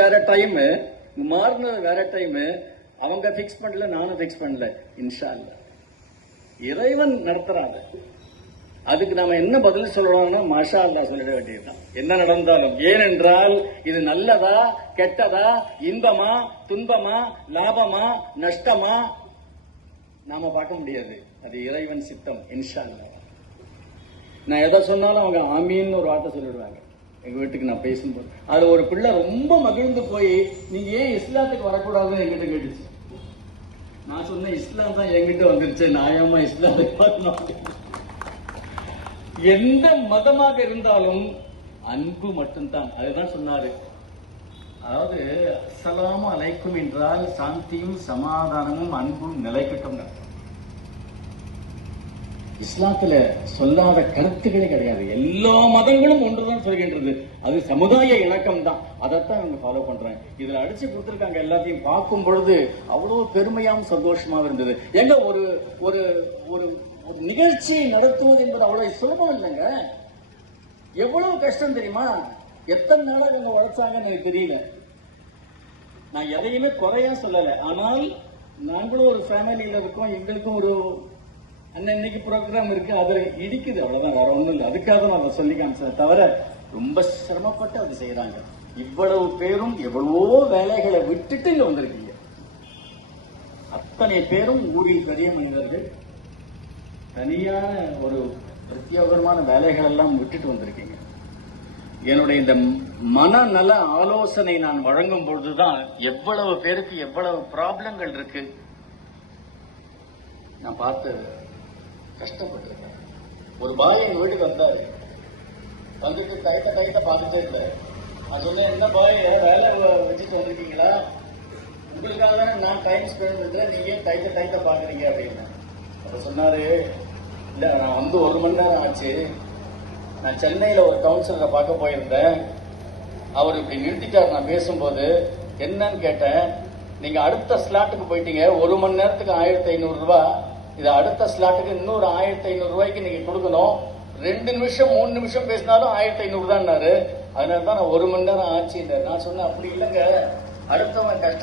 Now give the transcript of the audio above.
வேற டைம், மாறினது வேற டைம். அவங்க பிக்ஸ் பண்ணல, நானும் பிக்ஸ் பண்ணல. இன்ஷா அல்லாஹ் இறைவன் நடத்துறாங்க. அதுக்கு நாம என்ன பதில் சொல்லணும்னா மாஷா அல்லாஹ் சொல்லிட வேண்டியதுதான் என்ன நடந்தாலும். ஏனென்றால் இது நல்லதா கெட்டதா, இன்பமா துன்பமா, லாபமா நஷ்டமா நாம பார்க்க முடியாது. அது இறைவன் சித்தம். இன்ஷா அல்லாஹ் நான் எதை சொன்னாலும் அவங்க ஆமீன்னு ஒரு வார்த்தை சொல்லிடுவாங்க. எங்க வீட்டுக்கு நான் பேசும்போது அது ஒரு பிள்ளை ரொம்ப மகிழ்ந்து போய் நீங்க ஏன் இஸ்லாத்துக்கு வரக்கூடாதுன்னு எங்கிட்ட கேட்டுச்சு. நான் சொன்னேன் இஸ்லாம் தான் என்கிட்ட வந்துருச்சு, நான் ஏமா இஸ்லாத்துக்கு வரணும். எந்த மதமாக இருந்தாலும் அன்பு மட்டும்தான். அதுதான் சொன்னாரு. அதாவது அஸ்ஸலாமு அலைக்கும் என்றால் சாந்தியும் சமாதானமும் அன்பும் நிலைக்கட்டும். இஸ்லாத்துல சொல்லாத கருத்துக்களே கிடையாது. எல்லா மதங்களும் ஒன்றுதான் சொல்கின்றது. அது சமுதாய இணக்கம் தான். அதைத்தான் இவங்க ஃபாலோ பண்றாங்க. இதுல அடிச்சு கொடுத்திருக்காங்க. எல்லாத்தையும் பார்க்கும் பொழுது அவ்வளவு பெருமையாவும் சந்தோஷமாக இருந்தது. எங்க ஒரு ஒரு ஒரு நிகழ்ச்சி நடத்துவது என்பது அவ்வளவு சுலபம் இல்லைங்க. எவ்வளவு கஷ்டம் தெரியுமா? எத்தனை நாளாக இவங்க உழைச்சாங்கன்னு எனக்கு தெரியல. நான் எதையுமே குறையா சொல்லல. ஆனால் நாங்களும் ஒரு ஃபேமிலியில இருக்கோம். எங்களுக்கும் ஒரு அன்னைக்கு ப்ரோக்ராம் இருக்கு. அது இடிக்குது, அவ்வளவுதான், வேற ஒண்ணும் இல்லை. அதுக்காக நான் அதை சொல்லி காமிச்சேன் தவிர ரொம்ப சிரமப்பட்டு அது செய்யறாங்க. இவ்வளவு பேரும் எவ்வளவோ வேலைகளை விட்டுட்டு இங்க வந்திருக்கீங்க. அத்தனை பேரும் ஊரில் பெரிய மனிதர்கள், தனியான ஒரு பிரத்யேகமான வேலைகள் எல்லாம் விட்டுட்டு வந்திருக்கீங்க. என்னுடைய இந்த மனநல ஆலோசனை நான் வழங்கும் பொழுதுதான் எவ்வளவு பேருக்கு எவ்வளவு ப்ராப்ளங்கள் இருக்கு நான் பார்த்து கஷ்டப்பட்டிருக்கேன். ஒரு பாய் எங்க வீட்டுக்கு வந்தாரு. வந்துட்டு டைட்ட பார்த்துட்டே இருந்தாரு. நான் சொன்னேன், என்ன பாய் வேலை வச்சுட்டு வந்திருக்கீங்களா? உங்களுக்காக தானே நான் டைம் ஸ்பெண்ட் பண்றேன், நீங்க டைட்ட பாக்குறீங்க அப்படின்னு. அவர் சொன்னாரு, இல்ல நான் வந்து 1 மணி நேரம் ஆச்சு. நான் சென்னையில ஒரு கவுன்சிலரை பார்க்க போயிருந்தேன். அவர் இப்படி நிறுத்திட்டார். நான் பேசும்போது என்னன்னு கேட்டேன். நீங்க அடுத்த ஸ்லாட்டுக்கு போயிட்டீங்க. 1 மணி நேரத்துக்கு 1500 ரூபாய். இது அடுத்த ஸ்லாட்டுக்கு இன்னொரு 1500 ரூபாய்க்கு நீங்க கொடுக்கணும். 2 நிமிஷம் 3 நிமிஷம் பேசினாலும் 1500 தான். அதனால தான் நான் 1 மணி நேரம் ஆச்சு. நான் சொன்னேன், அப்படி இல்லைங்க, அடுத்தவன் கஷ்டம்